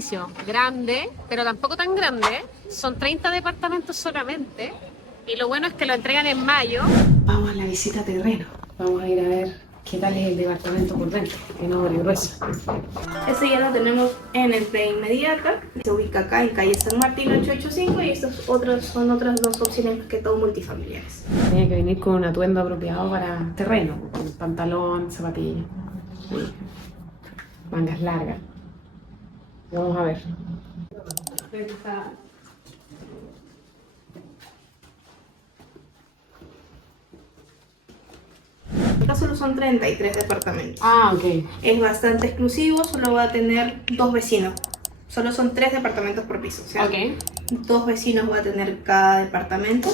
edificio grande, pero tampoco tan grande. Son 30 departamentos solamente. Y lo bueno es que lo entregan en mayo. Vamos a la visita a terreno. Vamos a ir a ver qué tal es el departamento por dentro. Enorme y grueso. Este ya lo tenemos en entrega inmediata. Se ubica acá en calle San Martín 885 y estos otros son otras dos opciones que todo multifamiliares. Tiene que venir con un atuendo apropiado para terreno. Con pantalón, zapatillas, mangas largas. Vamos a ver. Acá solo son 33 departamentos. Ah, ok. Es bastante exclusivo, solo va a tener 2 vecinos. Solo son 3 departamentos por piso. O sea, Ok. 2 vecinos va a tener cada departamento.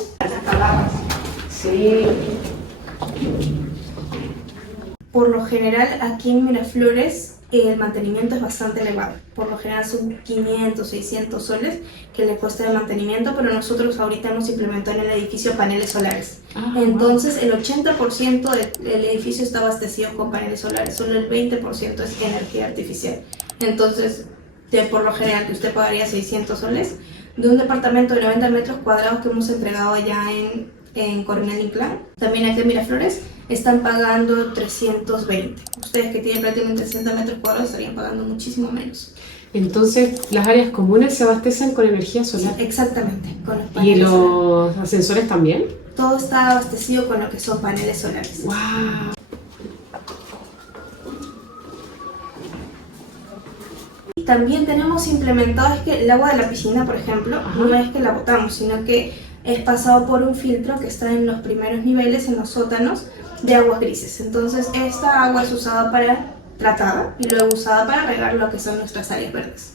Sí. Por lo general, aquí en Miraflores el mantenimiento es bastante elevado. Por lo general son 500, 600 soles que le cuesta el mantenimiento, pero nosotros ahorita hemos implementado en el edificio paneles solares. Entonces, el 80% del edificio está abastecido con paneles solares, solo el 20% es energía artificial. Entonces, por lo general, que usted pagaría 600 soles de un departamento de 90 metros cuadrados que hemos entregado allá en Coronel Inclán. También aquí en Miraflores están pagando 320. Ustedes que tienen prácticamente 60 metros cuadrados estarían pagando muchísimo menos. Entonces, las áreas comunes se abastecen con energía solar. Exactamente, con los ¿Y paneles solares. los ascensores también? Todo está abastecido con lo que son paneles solares. ¡Wow! También tenemos implementado es que el agua de la piscina, por ejemplo, Ajá. no es que la botamos, sino que es pasado por un filtro que está en los primeros niveles, en los sótanos de aguas grises. Entonces, esta agua es usada para tratada y luego usada para regar lo que son nuestras áreas verdes.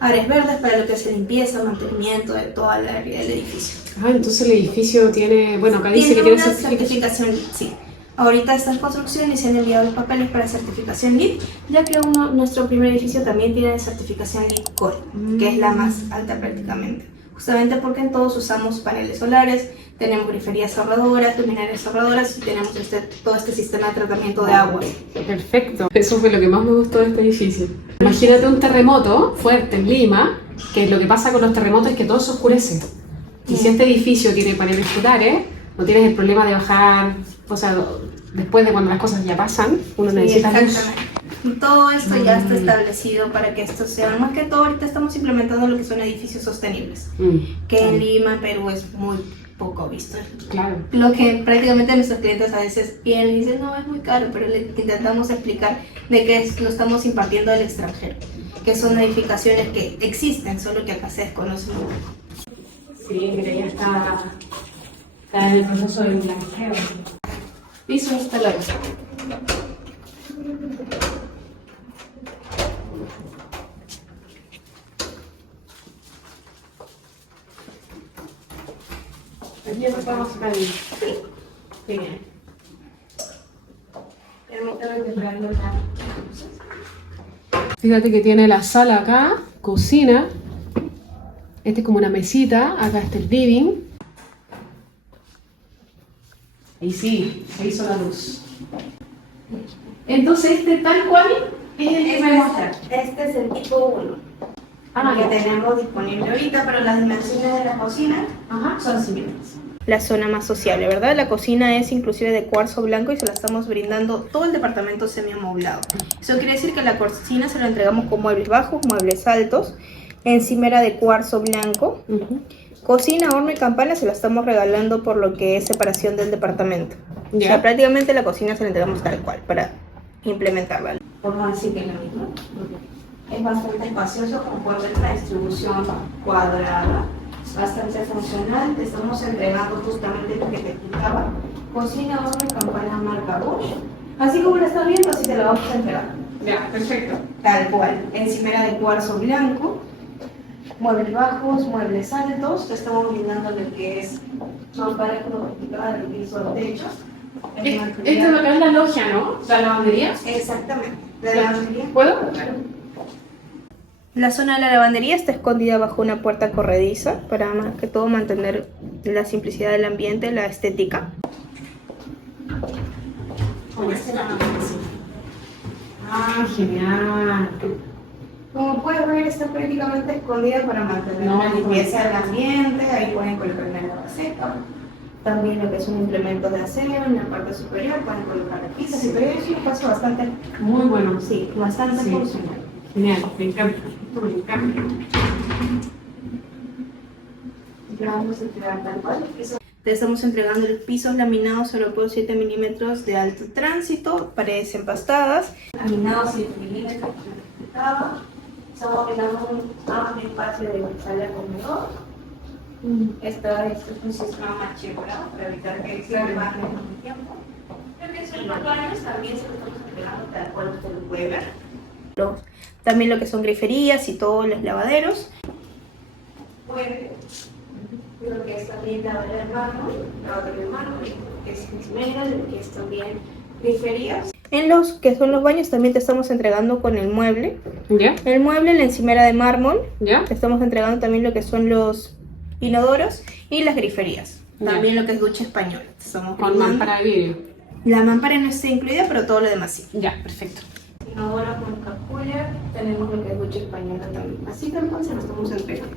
Áreas verdes para lo que es limpieza, mantenimiento de toda la área del edificio. Ah, entonces el edificio tiene, bueno, acá dice que Tiene tiene una certificación LEED, sí. Ahorita está en construcción y se han enviado los papeles para certificación LEED, ya que nuestro primer edificio también tiene certificación LEED Gold, que es la más alta prácticamente. Justamente porque en todos usamos paneles solares, tenemos griferías ahorradoras, luminarias ahorradoras y tenemos todo este sistema de tratamiento de agua. Perfecto. Eso fue lo que más me gustó de este edificio. Imagínate un terremoto fuerte en Lima, que lo que pasa con los terremotos es que todo se oscurece. Y si este edificio tiene paneles solares, no tienes el problema de bajar, o sea, después de cuando las cosas ya pasan, uno necesita luz. Exactamente. Y todo esto ya está establecido para que esto sea, más que todo ahorita estamos implementando lo que son edificios sostenibles, que en Lima, en Perú es muy poco visto. Claro. Lo que prácticamente nuestros clientes a veces vienen y dicen, no, es muy caro, pero le intentamos explicar de que lo estamos impartiendo del extranjero, que son edificaciones que existen, solo que acá se desconocen un poco. Sí, mira, ya está en el proceso de blanqueo. Piso instalado. Aquí ya no podemos sacar el... Sí. Genial. Fíjate que tiene la sala acá, cocina. Este es como una mesita, acá está el living. Y sí, se hizo la luz. Entonces este tal cual es el que me voy a mostrar. Este es el tipo 1 que tenemos disponible ahorita, pero las dimensiones de la cocina son similares. La zona más sociable, ¿verdad? La cocina es inclusive de cuarzo blanco y se la estamos brindando todo el departamento semi-amoblado. Eso quiere decir que la cocina se la entregamos con muebles bajos, muebles altos, encimera de cuarzo blanco. Cocina, horno y campana se la estamos regalando por lo que es separación del departamento. O sea, prácticamente la cocina se la entregamos tal cual para implementarla. Podemos decir que es la misma. Es bastante espacioso, como pueden ver la distribución cuadrada, bastante funcional. Te estamos entregando justamente lo que te explicaba. Cocina, horno y campana marca Bosch. Así como la estás viendo, así te la vamos a entregar. Ya, perfecto. Tal cual. Encimera de cuarzo blanco. Muebles bajos, muebles altos, te estamos brindando lo que es mamparas como practicaba del piso al techo. Esto es lo que es la logia, ¿no? ¿La lavandería? Exactamente. ¿La lavandería? ¿Puedo? La zona de la lavandería está escondida bajo una puerta corrediza para más que todo mantener la simplicidad del ambiente, la estética. Ah, genial. Como puedes ver, está prácticamente escondida para mantener la limpieza del ambiente. Ahí pueden colocar una lava seca. También lo que son implementos de aseo en la parte superior, pueden colocar repisas. Sí. Pero es un espacio bastante muy bueno. Sí, bastante funcional. Genial, me encanta. Esto me encanta. Ya vamos a entregar tal cual. Te estamos entregando los pisos laminados 0.7 milímetros de alto tránsito, paredes empastadas. Laminados 7 milímetros. Estamos brindando un amplio espacio de sala de comedor. Esto es un sistema más chebrado para evitar que se bajen al mismo tiempo. Lo que son los baños también se los estamos entregando tal cual usted lo puede ver. También lo que son griferías y todos los lavaderos. Lo que es también lavadero de mármol, que es encimera, lo que es también griferías. En los que son los baños también te estamos entregando con el mueble. ¿Ya? El mueble, la encimera de mármol. ¿Ya? Te estamos entregando también lo que son los inodoros y las griferías. ¿Ya? También lo que es ducha española. Con mampara de vidrio. La mampara no está incluida, pero todo lo demás sí. Ya, perfecto. Inodoro con capullo, tenemos lo que es ducha española también. Así que entonces lo estamos entregando.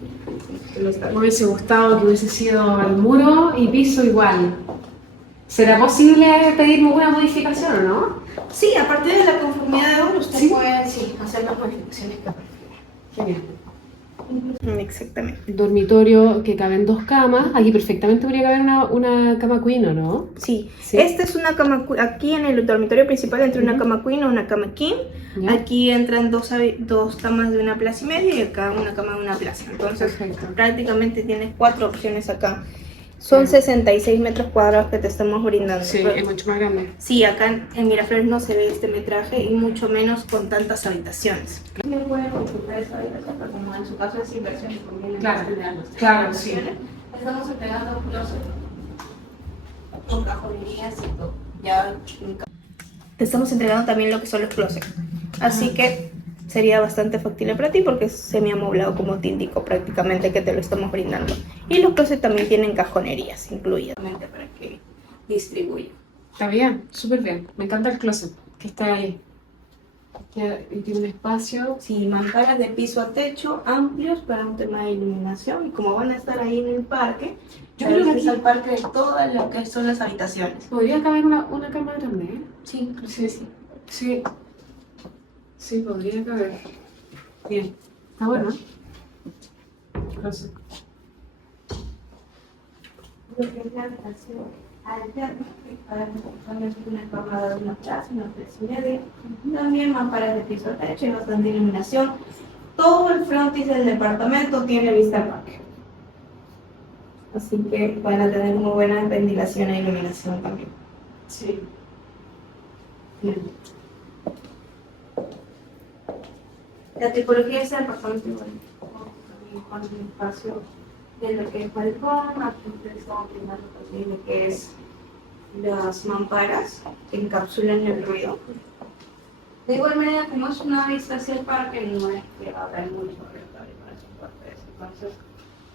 Me hubiese gustado que hubiese sido al muro y piso igual. ¿Será posible pedir alguna modificación o no? Sí, a partir de la conformidad de obra usted ¿Sí? puede hacer las modificaciones que prefiera. Genial. Exactamente. Dormitorio que caben 2 camas. Aquí perfectamente podría caber una cama queen, ¿o no? Sí. Sí. Esta es una cama, aquí en el dormitorio principal entra una cama queen o una cama king. ¿Ya? Aquí entran dos camas de una plaza y media y acá una cama de una plaza. Entonces Perfecto. prácticamente tienes 4 opciones acá. Son 66 metros cuadrados que te estamos brindando. Sí, es mucho más grande. Sí, acá en Miraflores no se ve este metraje y mucho menos con tantas habitaciones. No pueden consultar esa habitación, pero como en su caso es inversión y conviene Claro, estudiarlos. claro, sí. Estamos entregando un closet con cajonerías y todo. Ya te estamos entregando también lo que son los closets. Así que sería bastante factible para ti porque es semi-amoblado como te indico prácticamente que te lo estamos brindando. Y los closets también tienen cajonerías incluidas para que distribuyan. Está bien, súper bien. Me encanta el closet que está ahí. Y tiene un espacio. Sí, mamparas de piso a techo amplios para un tema de iluminación. Y como van a estar ahí en el parque, yo creo que es el parque de todas lo que son las habitaciones. Podría caber una cama grande, ¿eh? Sí, inclusive sí. Sí. Sí, podría caber. Bien. Está bueno. Closet. Lo que es la habitación alterna, para una cama de una plaza, una plaza y media. También mamparas de piso a techo y bastante iluminación. Todo el frontis del departamento tiene vista al parque. Así que van a tener muy buena ventilación e iluminación también. Sí. Bien. La tipología de este departamento igual. Con un espacio de lo que es balcón, aquí ustedes están brindando también lo que es las mamparas que encapsulan el ruido. De igual manera, como es una vista hacia el parque, no es que habrá mucho rentable para sus partes. Entonces,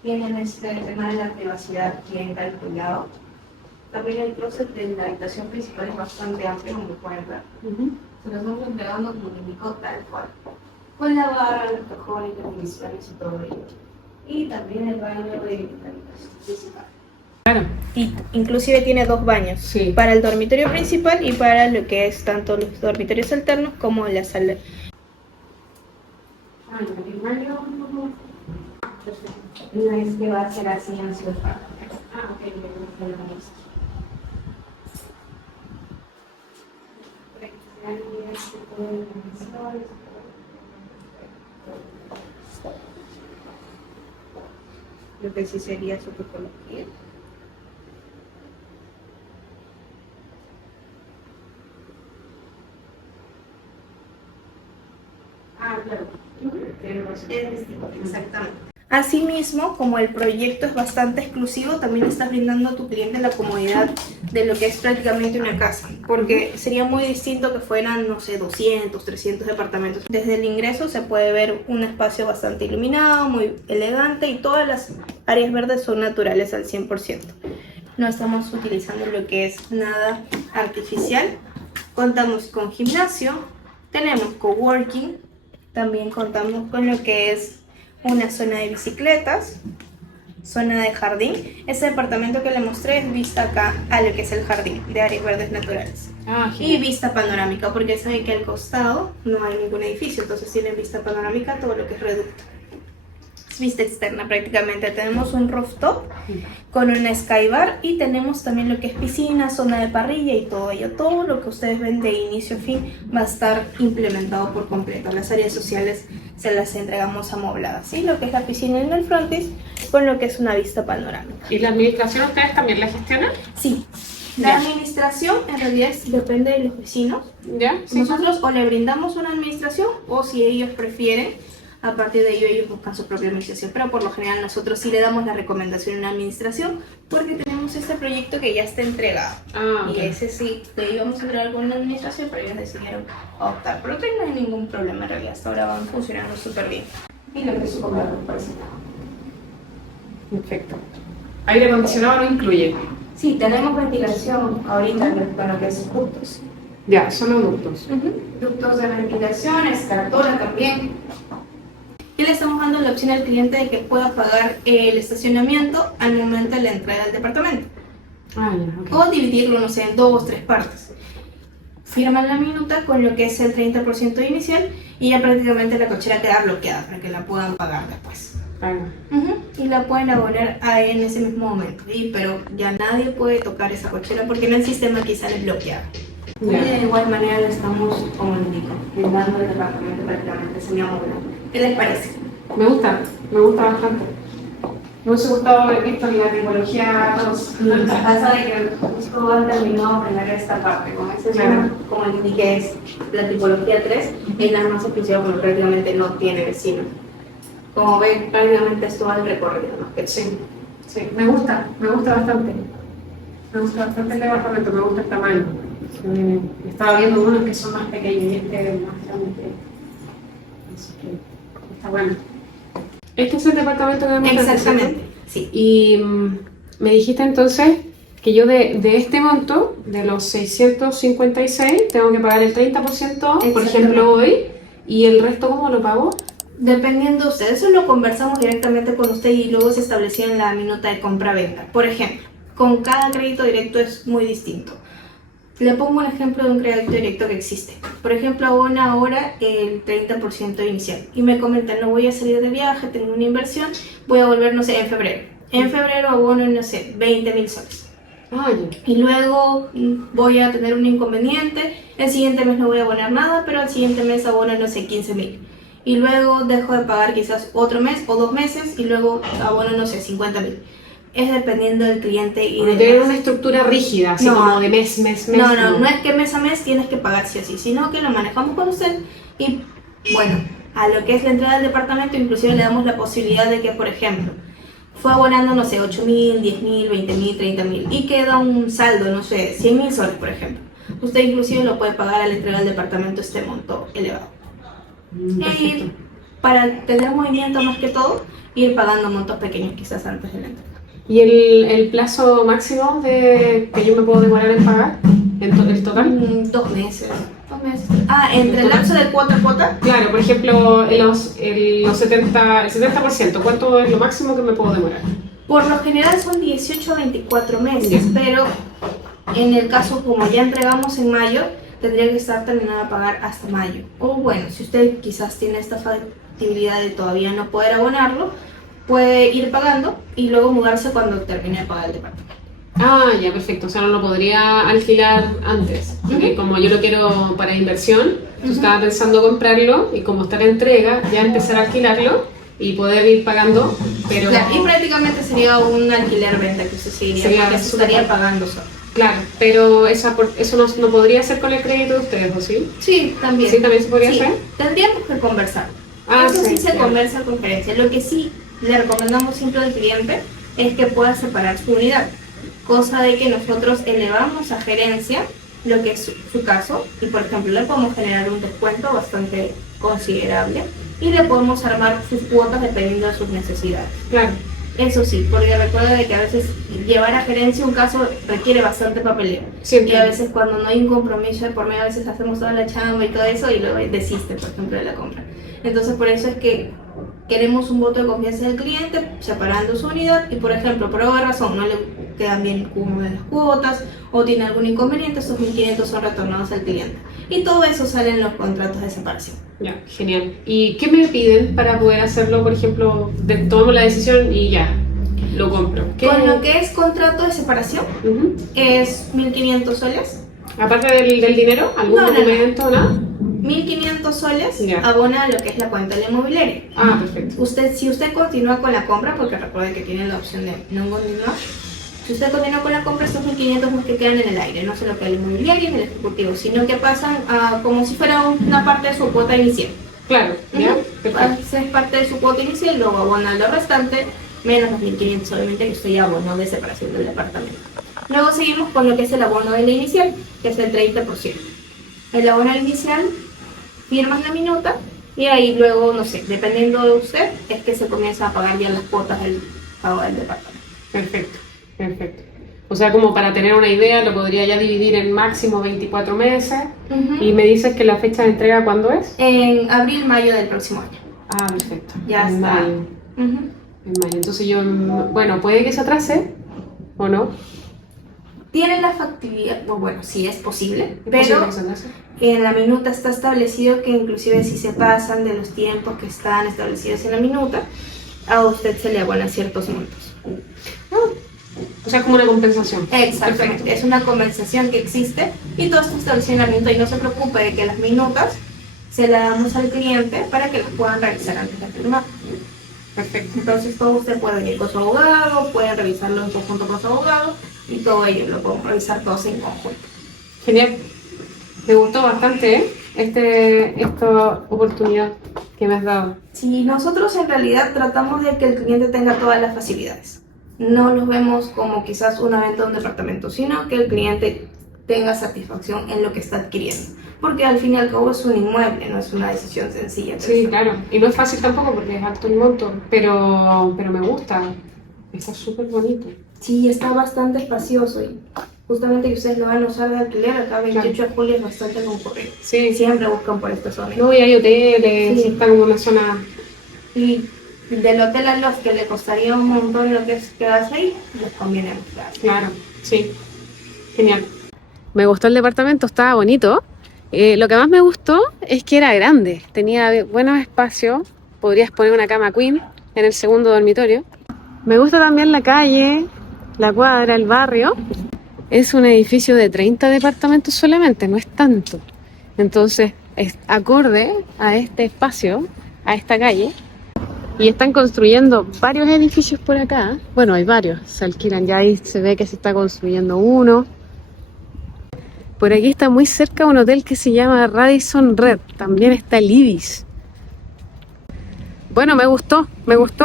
tienen este tema de la privacidad bien calculado. También el closet de la habitación principal es bastante amplio, como pueden ver. Se los vamos entregando como indicó tal cual. Con la barra, los cajones, las divisiones y todo ello. Y también el baño de la habitación principal. Claro. Y inclusive tiene 2 baños, Sí. para el dormitorio principal y para lo que es tanto los dormitorios alternos como la sala. El baño. Perfecto. No es que va a ser así en su parte. Ok. Lo que sí sería su tipología. Claro. Exactamente. Asimismo, como el proyecto es bastante exclusivo, también estás brindando a tu cliente la comodidad de lo que es prácticamente una casa, porque sería muy distinto que fueran, no sé, 200, 300 departamentos. Desde el ingreso se puede ver un espacio bastante iluminado, muy elegante y todas las áreas verdes son naturales al 100%. No estamos utilizando lo que es nada artificial. Contamos con gimnasio, tenemos coworking, También contamos con lo que es una zona de bicicletas, zona de jardín. Ese departamento que le mostré es vista acá a lo que es el jardín de áreas verdes naturales. Y vista panorámica, porque saben que al costado no hay ningún edificio, entonces tienen vista panorámica a todo lo que es reducto. Es vista externa prácticamente. Tenemos un rooftop con una skybar y tenemos también lo que es piscina, zona de parrilla y todo ello. Todo lo que ustedes ven de inicio a fin va a estar implementado por completo. Las áreas sociales se las entregamos amobladas, ¿sí? Lo que es la piscina en el frontis con lo que es una vista panorámica. ¿Y la administración ustedes también la gestionan? Sí. La administración en realidad depende de los vecinos. ¿Ya? Sí. Nosotros o le brindamos una administración o si ellos prefieren, a partir de ello ellos buscan su propia administración. Pero por lo general nosotros sí le damos la recomendación a una administración porque tenemos este proyecto que ya está entregado. Y ese sí, le íbamos a entregar con una administración, pero ellos decidieron optar. Pero que no hay ningún problema en realidad, hasta ahora van funcionando súper bien. Y lo que supongo por ese lado. Perfecto. ¿Aire acondicionado no incluye? Sí, tenemos ventilación ahorita con lo que es ductos. Ya, solo ductos. Ductos de ventilación, extractora también. Y le estamos dando la opción al cliente de que pueda pagar el estacionamiento al momento de la entrada al departamento. O dividirlo, no sé, en 2 o 3 partes. Firman la minuta con lo que es el 30% inicial y ya prácticamente la cochera queda bloqueada para que la puedan pagar después. Y la pueden abonar en ese mismo momento. Pero ya nadie puede tocar esa cochera porque en el sistema aquí sale bloqueado. Y de igual manera le estamos, como les digo, brindando el departamento prácticamente semi-amoblado. ¿Qué les parece? Me gusta bastante. Me hubiese gustado haber visto la tipología 2. Lo que pasa es que justo han terminado de primero esta parte, con ese como les indiqué, es la tipología 3, es la más exclusiva porque prácticamente no tiene vecino. Como ven, prácticamente es todo el recorrido, ¿no? Sí, me gusta bastante. Me gusta bastante el departamento, me gusta el tamaño. Estaba viendo unos que son más pequeños y este es más grande. Así que está bueno. Este es el departamento que vemos. Exactamente, sí. Y me dijiste entonces que yo de este monto, de los 656, tengo que pagar el 30%, por ejemplo, hoy, y el resto, ¿cómo lo pago? Dependiendo de usted, eso lo conversamos directamente con usted y luego se establecía en la minuta de compra-venta. Por ejemplo, con cada crédito directo es muy distinto. Le pongo un ejemplo de un crédito directo que existe. Por ejemplo, abona ahora el 30% inicial y me comentan, no voy a salir de viaje, tengo una inversión, voy a volver, no sé, en febrero. En febrero abono, no sé, 20.000 soles. Y luego voy a tener un inconveniente, el siguiente mes no voy a abonar nada, pero el siguiente mes abono, no sé, 15.000. Y luego dejo de pagar quizás otro mes o 2 meses y luego abono, no sé, 50.000. Es dependiendo del cliente y de tener una estructura rígida, así como de mes. No es que mes a mes tienes que pagar sí o sí, sino que lo manejamos con usted y bueno, a lo que es la entrada del departamento inclusive le damos la posibilidad de que, por ejemplo, fue abonando, no sé, 8.000, 10.000, 20.000, 30.000 y queda un saldo, no sé, 100.000 soles, por ejemplo. Usted inclusive lo puede pagar al entregar del departamento este monto elevado. Y para tener movimiento más que todo, ir pagando montos pequeños quizás antes de la entrega. ¿Y el plazo máximo que yo me puedo demorar en pagar? ¿El total? 2 meses. 2 meses. ¿Entre el lapso de cuota a cuota? Claro, por ejemplo, el 70%, ¿cuánto es lo máximo que me puedo demorar? Por lo general son 18 a 24 meses, pero en el caso como ya entregamos en mayo, tendría que estar terminado de pagar hasta mayo. O bueno, si usted quizás tiene esta factibilidad de todavía no poder abonarlo, puede ir pagando y luego mudarse cuando termine de pagar el departamento. Ya, perfecto. O sea, no lo podría alquilar antes. Porque como yo lo quiero para inversión, yo estaba pensando comprarlo y como está la entrega, ya empezar a alquilarlo y poder ir pagando. Pero claro, y prácticamente sería un alquiler-venta que usted seguiría, porque se estaría pagando solo. Claro, pero eso no podría ser con el crédito de ustedes, ¿o sí? Sí, también. ¿Sí, también se podría hacer? Tendríamos que conversar. Eso sí se conversa con gerencia. Lo que sí le recomendamos siempre al cliente es que pueda separar su unidad, cosa de que nosotros elevamos a gerencia lo que es su caso y por ejemplo le podemos generar un descuento bastante considerable y le podemos armar sus cuotas dependiendo de sus necesidades. Claro. Eso sí, porque recuerda de que a veces llevar a gerencia un caso requiere bastante papeleo. Siempre. Y a veces cuando no hay un compromiso de por medio, a veces hacemos toda la chamba y todo eso y luego desiste, por ejemplo, de la compra. Entonces por eso es que queremos un voto de confianza del cliente separando su unidad y por ejemplo por alguna razón no le quedan bien como de las cuotas o tiene algún inconveniente, esos 1.500 son retornados al cliente y todo eso sale en los contratos de separación. Ya, genial. ¿Y qué me piden para poder hacerlo? Por ejemplo, tomamos la decisión y ya, lo compro. Con lo que es contrato de separación es 1.500 soles. Aparte del dinero, ¿algún documento, nada? 1.500 soles abona lo que es la cuenta de la inmobiliaria. Ah, perfecto. Si usted continúa con la compra, porque recuerde que tiene la opción de no continuar, si usted continúa con la compra, estos 1.500 no que quedan en el aire, no se lo queda el inmobiliario ni el ejecutivo, sino que pasan como si fuera una parte de su cuota inicial. Claro, ya, perfecto. Es parte de su cuota inicial, luego abona lo restante, menos los 1.500 obviamente que usted ya abonó de separación del departamento. Luego seguimos con lo que es el abono de la inicial, que es el 30%. El abono inicial, firmas la minuta y ahí luego, no sé, dependiendo de usted, es que se comienza a pagar ya las cuotas del pago del departamento. Perfecto, perfecto. O sea, como para tener una idea, lo podría ya dividir en máximo 24 meses. Y me dices que la fecha de entrega, ¿cuándo es? En abril, mayo del próximo año. Ah, perfecto. Ya en está. Mayo. En mayo. Entonces bueno, puede que se atrase, ¿o no? Tiene la factibilidad, bueno, sí es posible, pero en la minuta está establecido que inclusive si se pasan de los tiempos que están establecidos en la minuta, a usted se le abonan ciertos montos. O sea, como una compensación. Exactamente, es una compensación que existe y todo está establecido en la minuta y no se preocupe de que las minutas se las damos al cliente para que las puedan revisar antes de firmar. Perfecto. Entonces todo usted puede ir con su abogado, puede revisarlo en conjunto con su abogado y todo ello lo podemos revisar todos en conjunto. Genial. Me gustó bastante esta oportunidad que me has dado. Sí, nosotros en realidad tratamos de que el cliente tenga todas las facilidades. No los vemos como quizás una venta de un departamento, sino que el cliente tenga satisfacción en lo que está adquiriendo. Porque al fin y al cabo es un inmueble, no es una decisión sencilla. Sí, claro. Y no es fácil tampoco porque es alto el monto, pero me gusta. Está súper bonito. Sí, está bastante espacioso y justamente que ustedes lo van a usar de alquiler, acá 28 de julio es bastante concurrido. Sí. Siempre buscan por esta zona. No, y hay hoteles, sí. Está como una zona... Y del hotel a los que le costaría un montón lo que es quedarse ahí, les conviene mezclar. Claro, sí. Genial. Me gustó el departamento, estaba bonito. Lo que más me gustó es que era grande, tenía buenos espacios, podrías poner una cama queen en el segundo dormitorio. Me gusta también la calle, la cuadra, el barrio. Es un edificio de 30 departamentos solamente, no es tanto. Entonces es acorde a este espacio, a esta calle. Y están construyendo varios edificios por acá. Bueno, hay varios, se alquilan, ya ahí se ve que se está construyendo uno. Por aquí está muy cerca un hotel que se llama Radisson Red, también está el Ibis. Bueno, me gustó,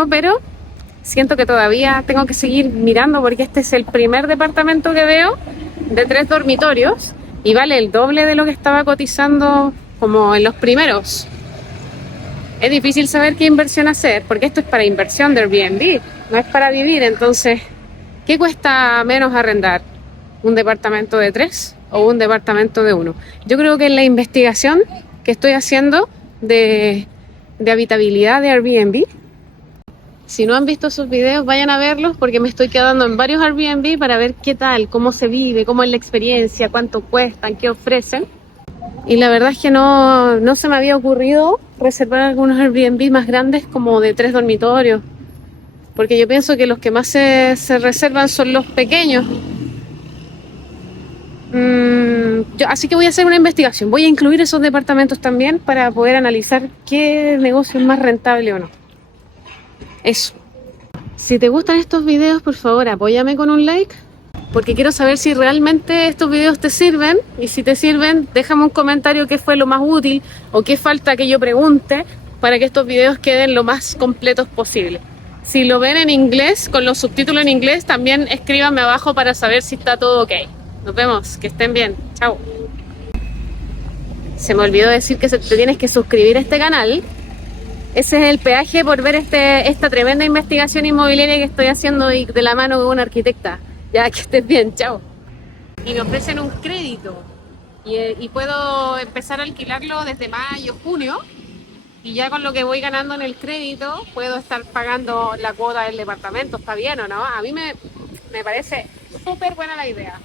pero siento que todavía tengo que seguir mirando porque este es el primer departamento que veo de 3 dormitorios y vale el doble de lo que estaba cotizando como en los primeros. Es difícil saber qué inversión hacer porque esto es para inversión de Airbnb, no es para vivir. Entonces, ¿qué cuesta menos arrendar? ¿Un departamento de 3 o un departamento de 1? Yo creo que en la investigación que estoy haciendo de habitabilidad de Airbnb, si no han visto esos videos, vayan a verlos porque me estoy quedando en varios Airbnb para ver qué tal, cómo se vive, cómo es la experiencia, cuánto cuestan, qué ofrecen. Y la verdad es que no se me había ocurrido reservar algunos Airbnb más grandes como de 3 dormitorios. Porque yo pienso que los que más se reservan son los pequeños. Así que voy a hacer una investigación. Voy a incluir esos departamentos también para poder analizar qué negocio es más rentable o no. Eso. Si te gustan estos videos, por favor, apóyame con un like. Porque quiero saber si realmente estos videos te sirven. Y si te sirven, déjame un comentario qué fue lo más útil o qué falta que yo pregunte para que estos videos queden lo más completos posible. Si lo ven en inglés, con los subtítulos en inglés, también escríbanme abajo para saber si está todo ok. Nos vemos, que estén bien. Chao. Se me olvidó decir que te tienes que suscribir a este canal. Ese es el peaje por ver esta tremenda investigación inmobiliaria que estoy haciendo de la mano de una arquitecta. Ya, que estés bien, chao. Y me ofrecen un crédito y puedo empezar a alquilarlo desde mayo, junio Y ya con lo que voy ganando en el crédito, puedo estar pagando la cuota del departamento. ¿Está bien o no? A mí me parece súper buena la idea.